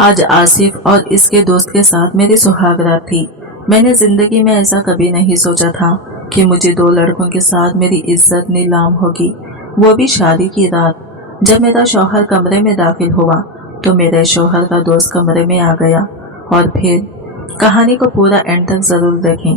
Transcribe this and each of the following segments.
आज आसिफ और इसके दोस्त के साथ मेरी सुहागरात थी। मैंने जिंदगी में ऐसा कभी नहीं सोचा था कि मुझे दो लड़कों के साथ मेरी इज्जत नीलाम होगी, वो भी शादी की रात। जब मेरा शौहर कमरे में दाखिल हुआ तो मेरे शौहर का दोस्त कमरे में आ गया। और फिर कहानी को पूरा एंड तक जरूर देखें।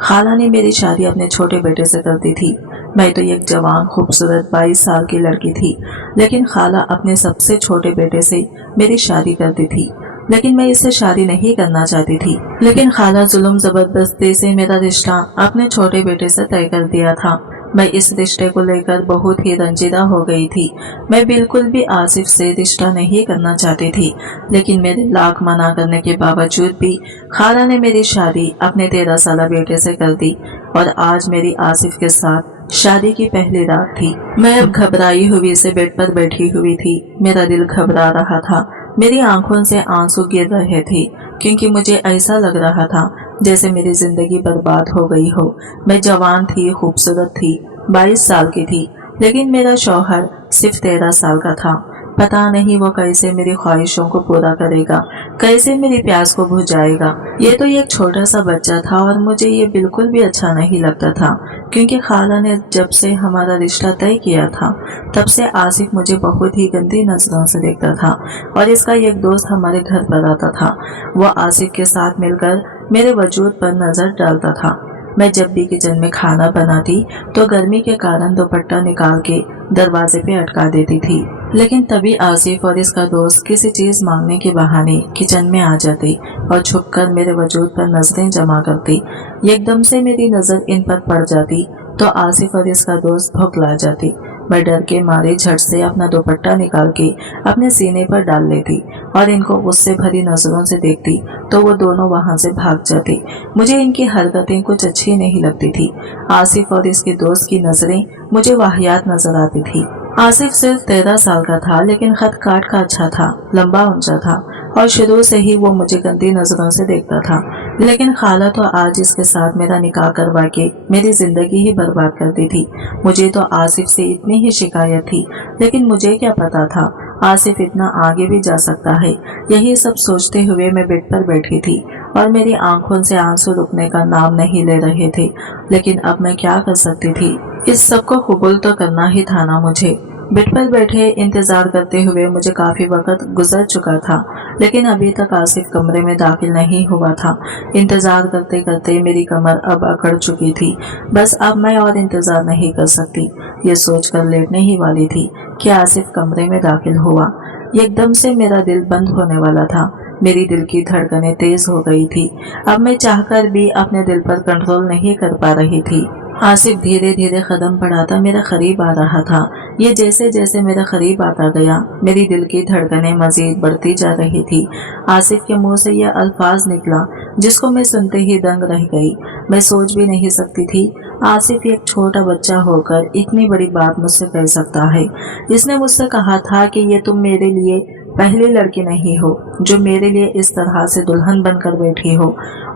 खाला ने मेरी शादी अपने छोटे बेटे से कर दी थी। मैं तो एक जवान खूबसूरत 22 साल की लड़की थी, लेकिन खाला अपने सबसे छोटे बेटे से मेरी शादी कर दी थी। लेकिन मैं इससे शादी नहीं करना चाहती थी, लेकिन खाला जुल्म जबरदस्ती से मेरा रिश्ता अपने छोटे बेटे से तय कर दिया था। मैं इस रिश्ते को लेकर बहुत ही रंजीदा हो गई थी। मैं बिल्कुल भी आसिफ से रिश्ता नहीं करना चाहती थी, लेकिन मेरे लाख मना करने के बावजूद भी खाला ने मेरी शादी अपने 13 साल बेटे से कर दी। और आज मेरी आसिफ के साथ शादी की पहली रात थी। मैं अब घबराई हुई से बेड पर बैठी हुई थी। मेरा दिल घबरा रहा था, मेरी आंखों से आंसू गिर रहे थे, क्योंकि मुझे ऐसा लग रहा था जैसे मेरी जिंदगी बर्बाद हो गई हो। मैं जवान थी, खूबसूरत थी, 22 साल की थी, लेकिन मेरा शौहर सिर्फ 13 साल का था। पता नहीं वो कैसे मेरी ख्वाहिशों को पूरा करेगा, कैसे मेरी प्यास को बुझाएगा। ये तो एक छोटा सा बच्चा था और मुझे ये बिल्कुल भी अच्छा नहीं लगता था, क्योंकि खाला ने जब से हमारा रिश्ता तय किया था तब से आसिफ मुझे बहुत ही गंदी नजरों से देखता था। और इसका एक दोस्त हमारे घर पर आता था, वो आसिफ के साथ मिलकर मेरे वजूद पर नजर डालता था। मैं जब भी किचन में खाना बनाती तो गर्मी के कारण दुपट्टा निकाल के दरवाजे पे अटका देती थी, लेकिन तभी आसिफ और इसका दोस्त किसी चीज मांगने के बहाने किचन में आ जाते और छुपकर मेरे वजूद पर नजरें जमा करती। एकदम से मेरी नजर इन पर पड़ जाती तो आसिफ और इसका दोस्त भौंकला जाती। मैं डर के मारे झट से अपना दुपट्टा निकाल के अपने सीने पर डाल लेती और इनको उससे भरी नजरों से देखती तो वो दोनों वहां से भाग जाते। मुझे इनकी हरकतें कुछ अच्छी नहीं लगती थी। आसिफ और इसके दोस्त की नजरें मुझे वाहियात नजर आती थी। आसिफ सिर्फ 13 साल का था, लेकिन खत काट का अच्छा था, लंबा ऊंचा था और शुरू से ही वो मुझे गंदी नजरों से देखता था। लेकिन खाला तो आज इसके साथ मेरा निकाह करवा के मेरी जिंदगी ही बर्बाद कर दी थी। मुझे तो आसिफ से इतनी ही शिकायत थी, लेकिन मुझे क्या पता था आसिफ इतना आगे भी जा सकता है। यही सब सोचते हुए मैं बेड पर बैठी थी और मेरी आंखों से आंसू रुकने का नाम नहीं ले रहे थे। लेकिन अब मैं क्या कर सकती थी, इस सब को कबूल तो करना ही था ना मुझे। बेड पर बैठे इंतजार करते हुए मुझे काफी वक्त गुजर चुका था, लेकिन अभी तक आसिफ कमरे में दाखिल नहीं हुआ था। इंतजार करते करते मेरी कमर अब अकड़ चुकी थी। बस अब मैं और इंतजार नहीं कर सकती। ये सोचकर लेटने ही वाली थी कि आसिफ कमरे में दाखिल हुआ। एकदम से मेरा दिल बंद होने वाला था। मेरी दिल की धड़कनें तेज हो गई थी। अब मैं चाहकर भी अपने दिल पर कंट्रोल नहीं कर पा रही थी। आसिफ धीरे धीरे कदम बढ़ाता मेरा करीब आ रहा था। ये जैसे जैसे मेरा करीब आता गया, मेरी दिल की धड़कनें मजीद बढ़ती जा रही थी। आसिफ के मुंह से यह अल्फाज निकला जिसको मैं सुनते ही दंग रह गई। मैं सोच भी नहीं सकती थी आसिफ एक छोटा बच्चा होकर इतनी बड़ी बात मुझसे कह सकता है। इसने मुझसे कहा था कि ये तुम मेरे लिए पहली लड़की नहीं हो जो मेरे लिए इस तरह से दुल्हन बनकर बैठी हो,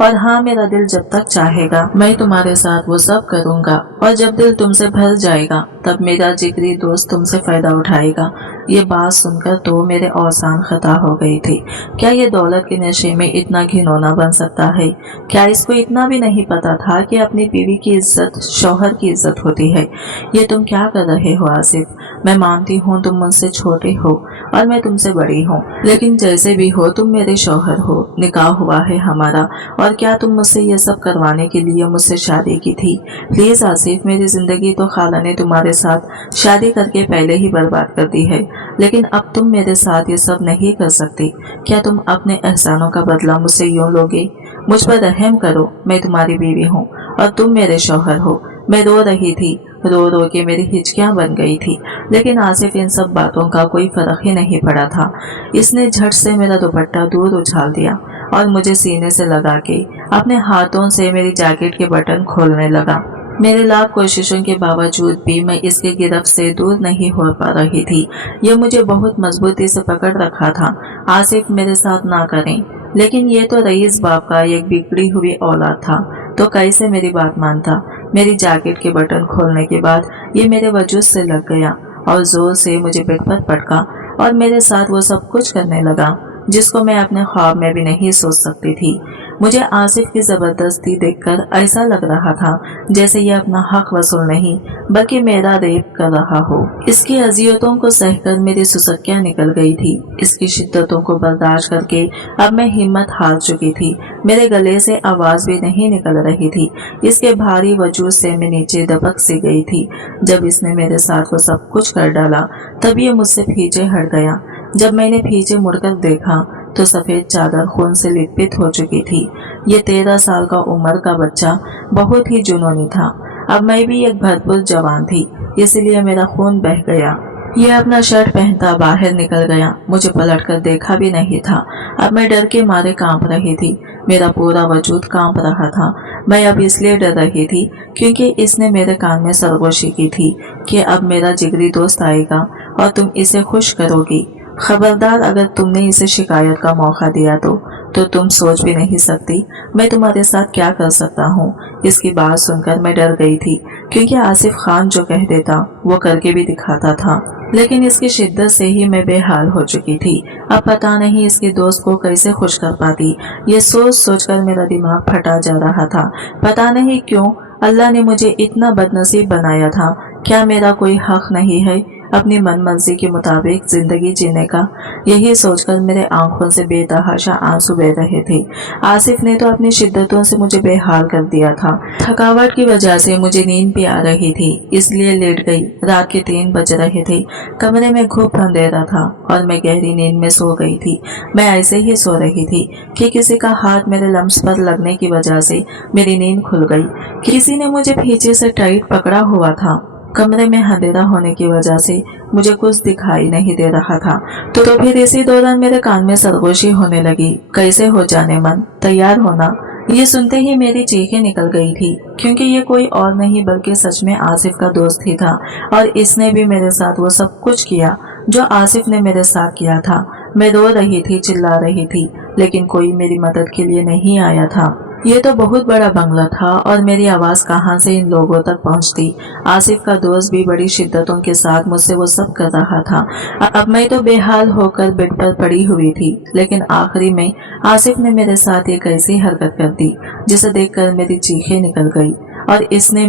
और हाँ, मेरा दिल जब तक चाहेगा मैं तुम्हारे साथ वो सब करूंगा, और जब दिल तुमसे भर जाएगा तब मेरा जिगरी दोस्त तुमसे फायदा उठाएगा। ये बात सुनकर तो मेरे औसान खता हो गई थी। क्या ये दौलत के नशे में इतना घिनौना बन सकता है? क्या इसको इतना भी नहीं पता था कि अपनी बीवी की इज्जत शौहर की इज्जत होती है? ये तुम क्या कर रहे हो आसिफ? मैं मानती हूँ तुम मुझसे छोटे हो और मैं तुमसे बड़ी हूँ, लेकिन जैसे भी हो तुम मेरे शौहर हो, निकाह हुआ है हमारा। और क्या तुम मुझसे ये सब करवाने के लिए मुझसे शादी की थी? प्लीज आसिफ, मेरी जिंदगी तो खाला ने तुम्हारे साथ शादी करके पहले ही बर्बाद कर दी है, लेकिन अब तुम मेरे साथ ये सब नहीं कर सकती। क्या तुम अपने एहसानों का बदला मुझसे यूं लोगे? मुझ पर रहम करो, मैं तुम्हारी बीवी हूँ और तुम मेरे शौहर हो। मैं रो रही थी, रो रो के मेरी हिचकियां बन गई थी, लेकिन आसिफ इन सब बातों का कोई फर्क ही नहीं पड़ा था। इसने झट से मेरा दुपट्टा दूर उछाल दिया और मुझे सीने से लगा के अपने हाथों से मेरी जैकेट के बटन खोलने लगा। मेरे लाख कोशिशों के बावजूद भी मैं इसके गिरफ्त से दूर नहीं हो पा रही थी। यह मुझे बहुत मजबूती से पकड़ रखा था। आसिफ, मेरे साथ ना करें, लेकिन ये तो रईस बाप का एक बिगड़ी हुई औलाद था, तो कैसे मेरी बात मानता? मेरी जैकेट के बटन खोलने के बाद ये मेरे वजूद से लग गया और जोर से मुझे बेड पर पटका और मेरे साथ वो सब कुछ करने लगा। जिस को मैं अपने ख्वाब में भी नहीं सोच सकती थी। मुझे आसिफ की जबरदस्ती देखकर ऐसा लग रहा था जैसे ये अपना हक वसूल नहीं बल्कि मेरा रेप कर रहा हो। इसकी अजियतों को सहकर मेरी सुसक्कियां निकल गई थी। इसकी शिद्दतों को बर्दाश्त करके अब मैं हिम्मत हार चुकी थी। मेरे गले से आवाज भी नहीं निकल रही थी। इसके भारी वजूद से मैं नीचे दबक सी गई थी। जब इसने मेरे साथ वो सब कुछ कर डाला तब ये मुझसे पीछे हट गया। जब मैंने पीछे मुड़कर देखा तो सफेद चादर खून से लिपट हो चुकी थी। ये 13 साल का उम्र का बच्चा बहुत ही जुनूनी था। अब मैं भी एक भरपूर जवान थी, इसलिए मेरा खून बह गया। ये अपना शर्ट पहनता बाहर निकल गया। मुझे पलटकर देखा भी नहीं था। अब मैं डर के मारे कांप रही थी। मेरा पूरा वजूद कांप रहा था। मैं अब इसलिए डर रही थी क्योंकि इसने मेरे कान में सरगोशी की थी कि अब मेरा जिगरी दोस्त आएगा और तुम इसे खुश करोगी। खबरदार, अगर तुमने इसे शिकायत का मौका दिया तो तुम सोच भी नहीं सकती मैं तुम्हारे साथ क्या कर सकता हूँ। इसकी बात सुनकर मैं डर गई थी क्योंकि आसिफ खान जो कह देता वो करके भी दिखाता था। लेकिन इसकी शिद्दत से ही मैं बेहाल हो चुकी थी। अब पता नहीं इसके दोस्त को कैसे खुश कर पाती। ये सोच सोचकर मेरा दिमाग फटा जा रहा था। पता नहीं क्यों अल्लाह ने मुझे इतना बदनसीब बनाया था। क्या मेरा कोई हक नहीं है अपनी मन मर्जी के मुताबिक जिंदगी जीने का? यही सोचकर मेरे आंखों से बेतहाशा आंसू बह रहे थे। आसिफ ने तो अपनी शिद्दतों से मुझे बेहाल कर दिया था। थकावट की वजह से मुझे नींद भी आ रही थी, इसलिए लेट गई। रात के 3 बज रहे थे। कमरे में घुप अंधेरा था और मैं गहरी नींद में सो गई थी। मैं ऐसे ही सो रही थी कि किसी का हाथ मेरे लम्स पर लगने की वजह से मेरी नींद खुल गई। किसी ने मुझे पीछे से टाइट पकड़ा हुआ था। कमरे में अंधेरा होने की वजह से मुझे कुछ दिखाई नहीं दे रहा था। तो फिर इसी दौरान मेरे कान में सरगोशी होने लगी। कैसे हो जाने मन, तैयार होना। ये सुनते ही मेरी चीखें निकल गई थी क्योंकि ये कोई और नहीं बल्कि सच में आसिफ का दोस्त ही था और इसने भी मेरे साथ वो सब कुछ किया जो आसिफ ने मेरे साथ किया था। मैं रो रही थी, चिल्ला रही थी, लेकिन कोई मेरी मदद के लिए नहीं आया था। ये तो बहुत बड़ा बंगला था और मेरी आवाज कहाँ से इन लोगों तक पहुँचती। आसिफ का दोस्त भी बड़ी शिद्दतों के साथ मुझसे वो सब कर रहा था। अब मैं तो बेहाल होकर बेड पर पड़ी हुई थी, लेकिन आखिरी में आसिफ ने मेरे साथ एक ऐसी हरकत कर दी जिसे देखकर मेरी चीखें निकल गई। और इसने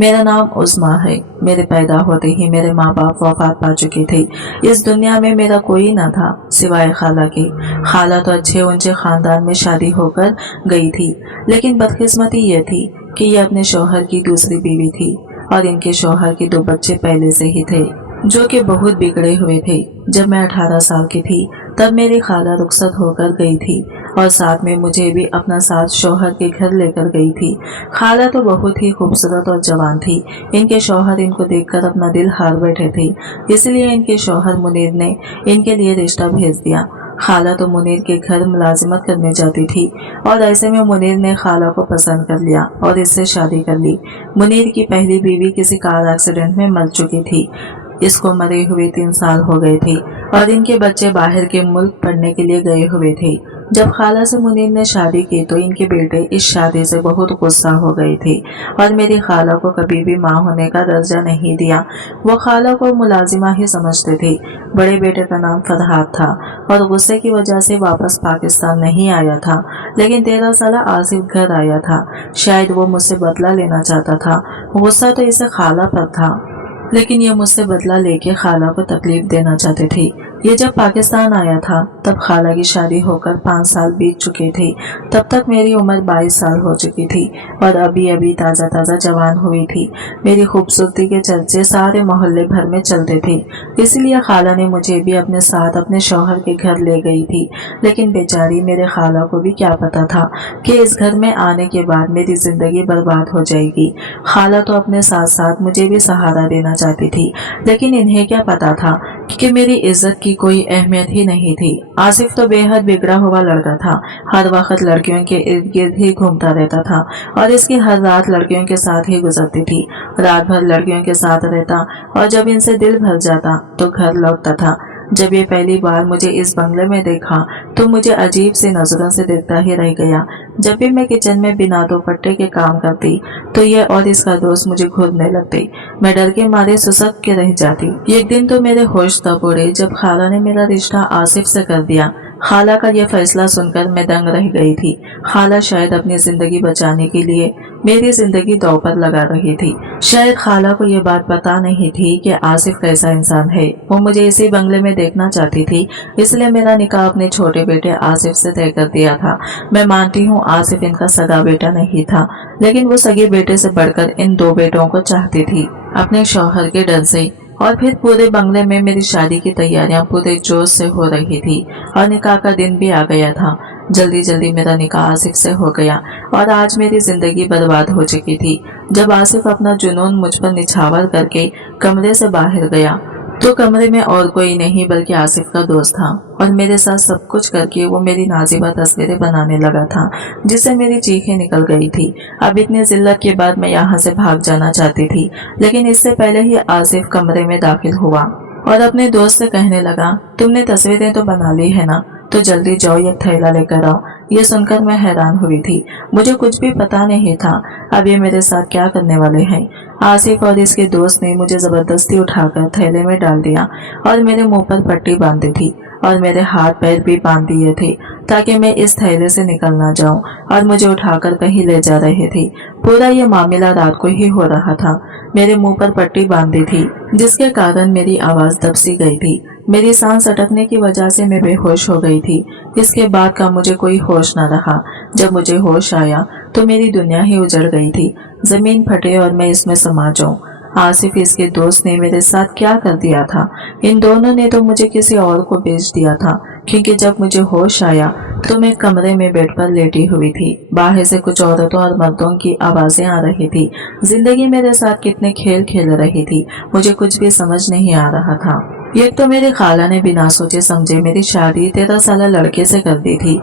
मेरा नाम उस्मा है। मेरे पैदा होते ही मेरे माँ बाप वफात पा चुके थे। इस दुनिया में मेरा कोई न था सिवाय खाला के। खाला तो अच्छे ऊंचे खानदान में शादी होकर गई थी, लेकिन बदकिस्मती ये थी कि ये अपने शौहर की दूसरी बीवी थी और इनके शौहर के 2 बच्चे पहले से ही थे जो कि बहुत बिगड़े हुए थे। जब मैं 18 साल की थी तब मेरी खाला रुखसत होकर गई थी और साथ में मुझे भी अपना साथ शौहर के घर लेकर गई थी। खाला तो बहुत ही खूबसूरत और जवान थी। इनके शौहर इनको देखकर अपना दिल हार बैठे थे, इसलिए इनके शौहर मुनीर ने इनके लिए रिश्ता भेज दिया। खाला तो मुनीर के घर मुलाजिमत करने जाती थी और ऐसे में मुनीर ने खाला को पसंद कर लिया और इससे शादी कर ली। मुनीर की पहली बीवी किसी कार एक्सीडेंट में मर चुकी थी। इसको मरे हुए 3 साल हो गए थे और इनके बच्चे बाहर के मुल्क पढ़ने के लिए गए हुए थे। जब खाला से मुनीर ने शादी की तो इनके बेटे इस शादी से बहुत गुस्सा हो गए थे और मेरी खाला को कभी भी माँ होने का दर्जा नहीं दिया। वो खाला को मुलाजिमा ही समझते थे। बड़े बेटे का नाम फरहाद था और गुस्से की वजह से वापस पाकिस्तान नहीं आया था, लेकिन 13 साल आसिफ घर आया था। शायद वो मुझसे बदला लेना चाहता था। गुस्सा तो इसे खाला पर था, लेकिन ये मुझसे बदला लेके खाला को तकलीफ देना चाहते थे। ये जब पाकिस्तान आया था तब खाला की शादी होकर 5 साल बीत चुके थे। तब तक मेरी उम्र 22 साल हो चुकी थी और अभी अभी ताज़ा ताज़ा जवान हुई थी। मेरी खूबसूरती के चर्चे सारे मोहल्ले भर में चलते थे, इसलिए खाला ने मुझे भी अपने साथ अपने शौहर के घर ले गई थी। लेकिन बेचारी मेरे खाला को भी क्या पता था कि इस घर में आने के बाद मेरी जिंदगी बर्बाद हो जाएगी। खाला तो अपने साथ साथ मुझे भी सहारा देना चाहती थी, लेकिन इन्हें क्या पता था कि मेरी इज्जत की कोई अहमियत ही नहीं थी। आसिफ तो बेहद बिगड़ा हुआ लड़का था। हर वक्त लड़कियों के इर्द गिर्द ही घूमता रहता था और इसकी हर रात लड़कियों के साथ ही गुजरती थी। रात भर लड़कियों के साथ रहता और जब इनसे दिल भर जाता तो घर लौटता था। जब ये पहली बार मुझे इस बंगले में देखा तो मुझे अजीब सी नजरों से देखता ही रह गया। जब भी मैं किचन में बिना दोपट्टे के काम करती तो ये और इसका दोस्त मुझे घूरने लगते। मैं डर के मारे सुसक के रह जाती। एक दिन तो मेरे होश तब उड़े जब खाला ने मेरा रिश्ता आसिफ से कर दिया। खाला का यह फैसला सुनकर मैं दंग रह गई थी। खाला शायद अपनी जिंदगी बचाने के लिए मेरी जिंदगी दांव पर लगा रही थी। शायद खाला को यह बात पता नहीं थी कि आसिफ कैसा इंसान है। वो मुझे इसी बंगले में देखना चाहती थी, इसलिए मेरा निकाह अपने छोटे बेटे आसिफ से तय कर दिया था। मैं मानती हूँ आसिफ इनका सगा बेटा नहीं था, लेकिन वो सगे बेटे से बढ़कर इन दो बेटों को चाहती थी, अपने शौहर के डर से। और फिर पूरे बंगले में मेरी शादी की तैयारियां पूरे जोश से हो रही थी और निकाह का दिन भी आ गया था। जल्दी जल्दी मेरा निकाह आसिफ से हो गया और आज मेरी जिंदगी बर्बाद हो चुकी थी। जब आसिफ अपना जुनून मुझ पर निछावर करके कमरे से बाहर गया तो कमरे में और कोई नहीं बल्कि आसिफ का दोस्त था और मेरे साथ सब कुछ करके वो मेरी नाजिबा तस्वीरें बनाने लगा था, जिससे मेरी चीखें निकल गई थी। अब इतनी जिल्लत के बाद मैं यहाँ से भाग जाना चाहती थी, लेकिन इससे पहले ही आसिफ कमरे में दाखिल हुआ और अपने दोस्त से कहने लगा, तुमने तस्वीरें तो बना ली है ना, तो जल्दी जाओ एक थैला लेकर आओ। ये सुनकर मैं हैरान हुई थी, मुझे कुछ भी पता नहीं था अब ये मेरे साथ क्या करने वाले हैं। आसिफ और इसके दोस्त ने मुझे जबरदस्ती उठाकर थैले में डाल दिया और मेरे मुंह पर पट्टी बांधी थी और मेरे हाथ पैर भी बांध दिए थे ताकि मैं इस थैले से निकल ना जाऊं, और मुझे उठाकर कहीं ले जा रहे थे। पूरा ये मामला रात को ही हो रहा था। मेरे मुंह पर पट्टी बांधी थी, जिसके कारण मेरी आवाज दब सी गई थी। मेरी सांस अटकने की वजह से मैं बेहोश हो गई थी। इसके बाद का मुझे कोई होश न रहा। जब मुझे होश आया तो मेरी दुनिया ही उजड़ गई थी। जमीन फटे और मैं इसमें समा जाऊं। आसिफ इसके दोस्त ने मेरे साथ क्या कर दिया था? इन दोनों ने तो मुझे किसी और को बेच दिया था, क्योंकि जब मुझे होश आया तो मैं कमरे में बेड पर लेटी हुई थी। बाहर से कुछ औरतों और मर्दों की आवाजें आ रही थी। जिंदगी मेरे साथ कितने खेल खेल रही थी, मुझे कुछ भी समझ नहीं आ रहा था। एक तो मेरे खाला ने बिना सोचे समझे मेरी शादी 13 साल लड़के से कर दी थी,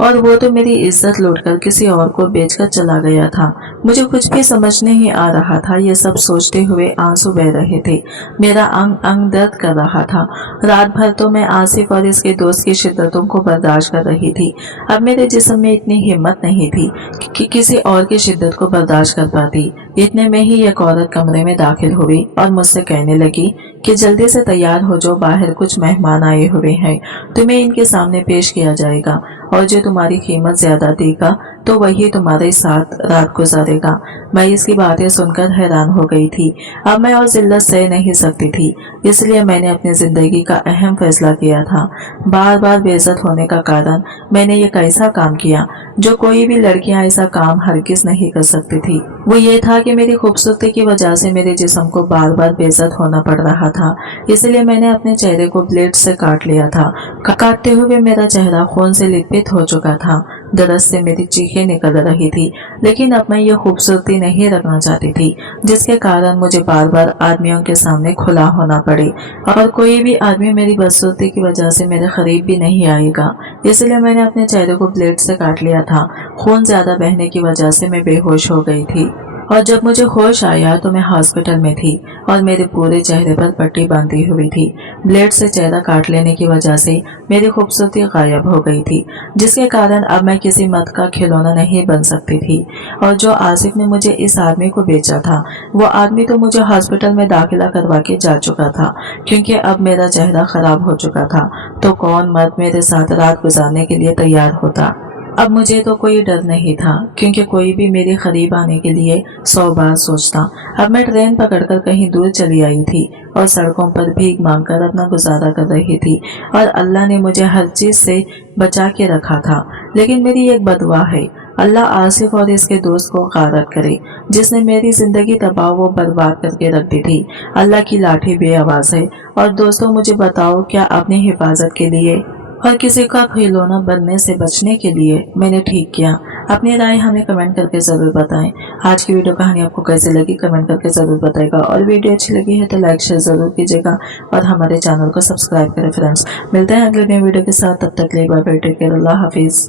और वो तो मेरी इज्जत लूटकर किसी और को बेचकर चला गया था। मुझे कुछ भी समझ नहीं आ रहा था। ये सब सोचते हुए आंसू बह रहे थे। मेरा अंग अंग दर्द कर रहा था। रात भर तो मैं आसिफ और इसके दोस्त की शिद्दतों को बर्दाश्त कर रही थी। अब मेरे जिस्म में इतनी हिम्मत नहीं थी कि किसी और की शिद्दत को बर्दाश्त कर पाती। इतने में ही एक औरत कमरे में दाखिल हुई और मुझसे कहने लगी कि जल्दी से तैयार हो जाओ, बाहर कुछ मेहमान आए हुए हैं, तुम्हें इनके सामने पेश किया जाएगा, और जो तुम्हारी कीमत ज्यादा देगा तो वही तुम्हारे साथ रात गुजारेगा। मैं इसकी बातें सुनकर हैरान हो गई थी। अब मैं और जिल्लत सह नहीं सकती थी, इसलिए मैंने अपनी जिंदगी का अहम फैसला किया था। बार बार बेइज्जत होने का कारण मैंने ये कैसा काम किया जो कोई भी लड़कियां ऐसा काम हरगिज नहीं कर सकती थी। वो ये था कि मेरी खूबसूरती की वजह से मेरे जिस्म को बार बार बेइज्जत होना पड़ रहा था। इसलिए मैंने अपने चेहरे को ब्लेड से काट लिया था। काटते हुए मेरा चेहरा खून से लिपट हो चुका था। दर्द से मेरी चीखें निकल रही थी, लेकिन अब मैं ये खूबसूरती नहीं रखना चाहती थी, जिसके कारण मुझे बार बार आदमियों के सामने खुला होना पड़े, और कोई भी आदमी मेरी बदसूरती की वजह से मेरे करीब भी नहीं आएगा। इसलिए मैंने अपने चेहरे को ब्लेड से काट लिया था। खून ज्यादा बहने की वजह से मैं बेहोश हो गई थी, और जब मुझे होश आया तो मैं हॉस्पिटल में थी और मेरे पूरे चेहरे पर पट्टी बांधी हुई थी। ब्लेड से चेहरा काट लेने की वजह से मेरी खूबसूरती गायब हो गई थी, जिसके कारण अब मैं किसी मर्द का खिलौना नहीं बन सकती थी। और जो आसिफ ने मुझे इस आदमी को बेचा था, वो आदमी तो मुझे हॉस्पिटल में दाखिला करवा के जा चुका था, क्योंकि अब मेरा चेहरा खराब हो चुका था। तो कौन मर्द मेरे साथ रात गुजारने के लिए तैयार होता? अब मुझे तो कोई डर नहीं था, क्योंकि कोई भी मेरे करीब आने के लिए 100 बार सोचता। अब मैं ट्रेन पकड़कर कहीं दूर चली आई थी और सड़कों पर भीख मांगकर अपना गुजारा कर रही थी, और अल्लाह ने मुझे हर चीज से बचा के रखा था। लेकिन मेरी एक बदुआ है, अल्लाह आसिफ और इसके दोस्त को गारत करे, जिसने मेरी जिंदगी तबाह व बर्बाद करके रख दी थी। अल्लाह की लाठी बेआवाज है। और दोस्तों, मुझे बताओ, क्या अपनी हिफाजत के लिए और किसी का खिलौना बनने से बचने के लिए मैंने ठीक किया? अपनी राय हमें कमेंट करके जरूर बताएं। आज की वीडियो कहानी आपको कैसी लगी कमेंट करके जरूर बताएगा, और वीडियो अच्छी लगी है तो लाइक शेयर जरूर कीजिएगा और हमारे चैनल को सब्सक्राइब करें फ्रेंड्स। मिलते हैं अगले नए वीडियो के साथ, तब तक के लिए बाय बाय, टेक केयर, अल्लाह हाफिज।